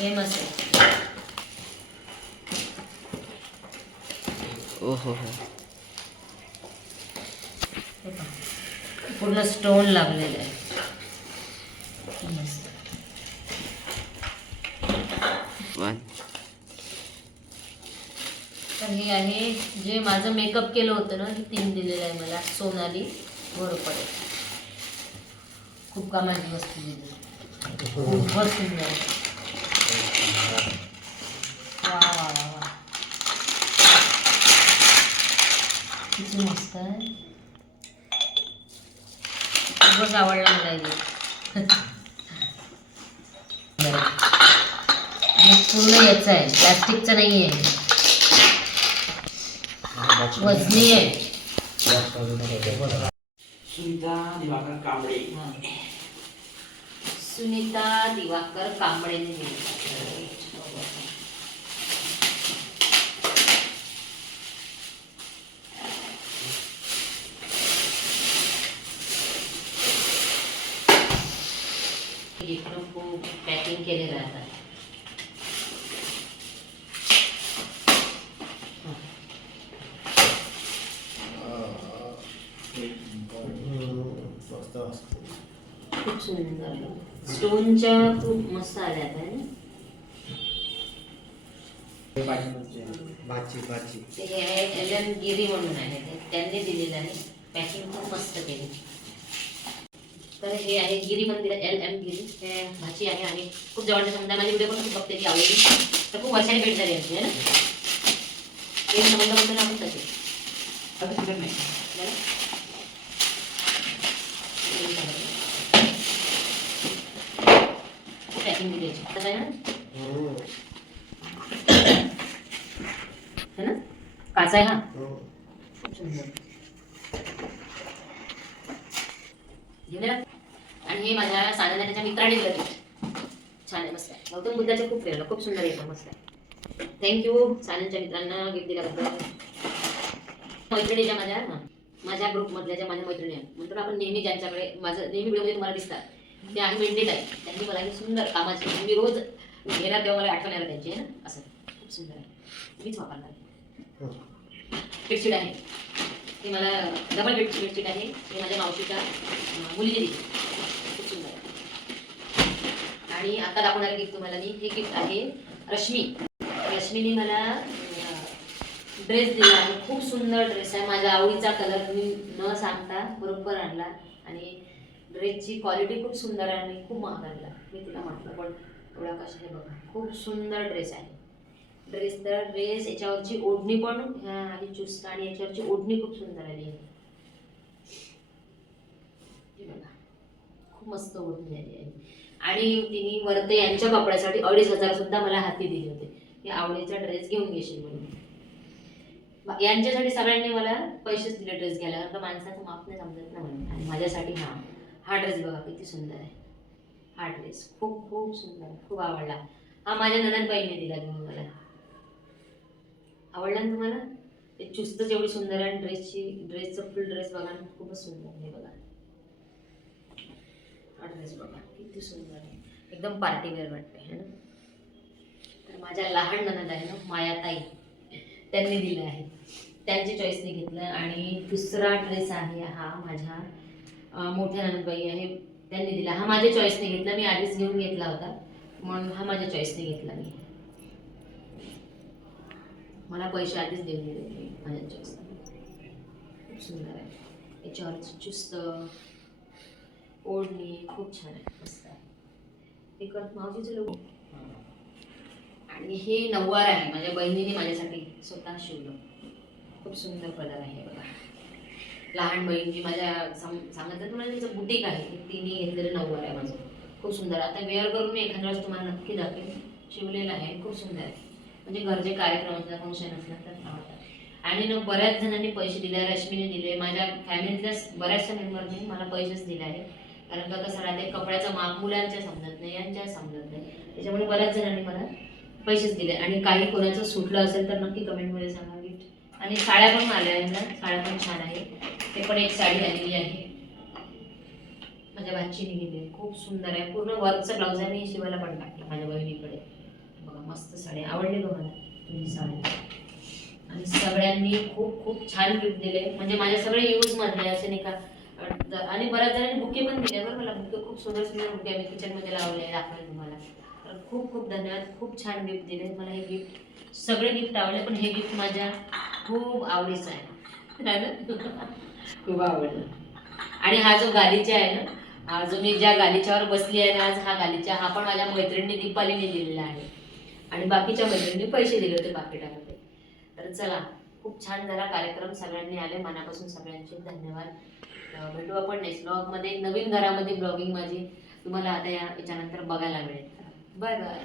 Famous आहे. ओहो हो, हे पहा, पूर्ण स्टोन लागलेलं आहे. मस्त. वन. तर हे आहे जे माझं मेकअप केलं होतं ना, हे 3 दिलेलं आहे मला सोनाली घोरपडे. खूप कामाची वस्तू दिली, खूपच सुंदर. वा वा वा वा, किती मस्त आहे. खूपच आवडला मला हे. आणि पूर्ण याचं आहे, प्लास्टिकचं नाही आहे, वजनी आहे. सुनीता दिवाकर कांबळे. सुनीता दिवाकर कांबळेने दिली. इकडं खूप पॅकिंग केले राहतात. खूप सुंदर स्टोनच्या खूप मस्त आल्या आहेत. ते हे आहे LM गिरी म्हणून आहे, ते त्यांनी दिलेलं आहे. पॅकिंग खूप मस्त केली. तर हे आहे गिरी मंदिर, LM गिरी. हे भाची आहे आणि खूप जवळच्या समजा माझे व्हिडिओ पण खूप बघते ती आवडली. तर खूप वर्षाने भेट झाली आमची, आहे ना. एक संबंधाबद्दल आपण तसे नाही पॅकिंग दिली कसं आहे ना, है ना, काचा आहे हा. खूप सुंदर घेऊन या. आणि हे माझ्या साधना त्याच्या मित्राने दिलं ते. छान आहे, मस्त आहे. गौतम बुद्धाच्या खूप प्रेरणा, खूप सुंदर येतं, मस्त आहे. थँक्यू साधनच्या मित्रांना गिफ्ट दिल्याबद्दल. मैत्रिणीच्या माझ्या ग्रुपमधल्या ज्या माझ्या मैत्रिणी आहेत, म्हणतो आपण नेहमी ज्यांच्याकडे माझं नेहमी व्हिडिओमध्ये तुम्हाला दिसतात ते आहे मेंढीत आहे. त्यांनी मला ही सुंदर कामाची, मी रोज घेणार तेव्हा मला आठवण येणार त्यांची, आहे ना. असं खूप सुंदर आहे, मीच वापरणार. बेडशीट आहे, ते मला डबल बेडशीट आहे. हे माझ्या मावशीच्या मुलीने दिली, खूप सुंदर आहे. आणि आता दाखवणारे गिफ्ट तुम्हाला मी, हे गिफ्ट आहे रश्मीने मला ड्रेस दिला आहे. खूप सुंदर ड्रेस आहे, माझ्या आवडीचा कलर. मी न सांगता बरोबर आणला आणि ड्रेसची क्वालिटी खूप सुंदर आहे आणि खूप महाग आणला. मी तिला म्हटलं पण एवढा कशा आहे बघा, खूप सुंदर ड्रेस आहे. ड्रेस याच्यावरची ओढणी पण आणि चुस्त, आणि याच्यावरची ओढणी खूप सुंदर आली आहे. बघा, खूप मस्त ओढणी आली आहे. आणि तिने वरते यांच्या कपड्यासाठी 2,500 सुद्धा मला हाती दिले होते, की आवडीचा ड्रेस घेऊन घेशील म्हणून. यांच्यासाठी सगळ्यांनी मला पैसेच दिले ड्रेस घ्यायला, तर माणसाचं माप नाही समजत ना म्हणून. आणि माझ्यासाठी हा ड्रेस बघा किती सुंदर आहे. हा ड्रेस खूप खूप सुंदर, खूप आवडला. हा माझ्या नणंदबाईने दिला घेऊन मला. आवडला ना तुम्हाला? ते चुस्त जेवढी सुंदर आहे, ड्रेसचं फुल ड्रेस बघा ना, खूपच सुंदर. हे बघा, हा ड्रेस बघा किती सुंदर आहे, एकदम पार्टीवेअर वाटते, है ना. तर माझ्या लहान नणंद आहे ना, मायाताई, त्यांनी दिलं आहे, त्यांची चॉईसने घेतलं. आणि दुसरा ड्रेस आहे हा माझ्या मोठ्या नणंदबाई आहे, त्यांनी दिला. हा माझ्या चॉईसने घेतला, मी आधीच घेऊन घेतला होता म्हणून हा माझ्या चॉईसने घेतला. मला पैसे आधीच देऊन दिले माझ्या चॉईसने. खूप सुंदर आहे, याच्यावरची चुस्त ओढणी खूप छान आहे, मस्त आहे. एक मावशीचं लोक. आणि हे नऊवार आहे, माझ्या बहिणीने माझ्यासाठी स्वतः शिवलं. खूप सुंदर कलर आहे बघा. लहान बहीण जी माझ्या सांगत तुम्हाला, तिचं बुटीक आहे, तिने घेतलेलं नऊवार आहे माझं, खूप सुंदर. आता वेअर करून मी एखाद्या वेळेस तुम्हाला नक्की दाखवेन. शिवलेलं आहे, खूप सुंदर आहे. म्हणजे घरचे कार्यक्रम असला, फंक्शन असलं तर आवडतात. आणि ना बऱ्याच जणांनी पैसे दिले, रश्मीने दिले, माझ्या फॅमिलीतल्या बऱ्याचशा मेंबरने मला पैसेच दिले आहेत. कारण का कसं राहते, कपड्याचा माप मुलांच्या समजत नाही, यांच्या समजत नाही, त्याच्यामुळे बऱ्याच जणांनी मला पैसेच दिले. आणि काही कोणाचं सुटलं असेल तर नक्की कमेंटमध्ये सांगा गिफ्ट. आणि साड्या पण आल्या आहेत ना, साड्या पण छान आहे. ते पण एक साडी आलेली आहे, माझ्या भाचीने दिली, खूप सुंदर आहे. पूर्ण वर्कचं ब्लाऊज आहे, मी शिवायला पण टाकलं माझ्या बहिणीकडे. मस्त साडी आवडली बघ मला तुझी साडी. आणि सगळ्यांनी खूप खूप छान गिफ्ट दिले, म्हणजे माझ्या सगळे यूज मधले असे नाही का. आणि बऱ्याच जणांनी बुके पण दिले बरं मला. बुके खूप सुंदर सुंदर बुके मी किचनमध्ये लावले, दाखवले तुम्हाला. तर खूप खूप धन्यवाद. खूप छान गिफ्ट दिले मला. हे गिफ्ट सगळे गिफ्ट आवडले, पण हे गिफ्ट माझ्या खूप आवडीचं आहे ना. खूप आवडलं. आणि हा जो गालीचा आहे ना, हा जो मी ज्या गालीच्यावर बसली आहे ना आज, हा गालीचा हा पण माझ्या मैत्रिणी दीपालीने दिलेला आहे. आणि बाकीच्या मैत्रिणींनी पैसे दिले होते पाकिटामध्ये. तर चला, खूप छान झाला कार्यक्रम. सगळ्यांनी आले, मनापासून सगळ्यांचे धन्यवाद. भेटू आपण नेक्स्ट ब्लॉगमध्ये. नवीन घरामध्ये ब्लॉगिंग माझी तुम्हाला आता याच्यानंतर बघायला मिळेल. Bye bye.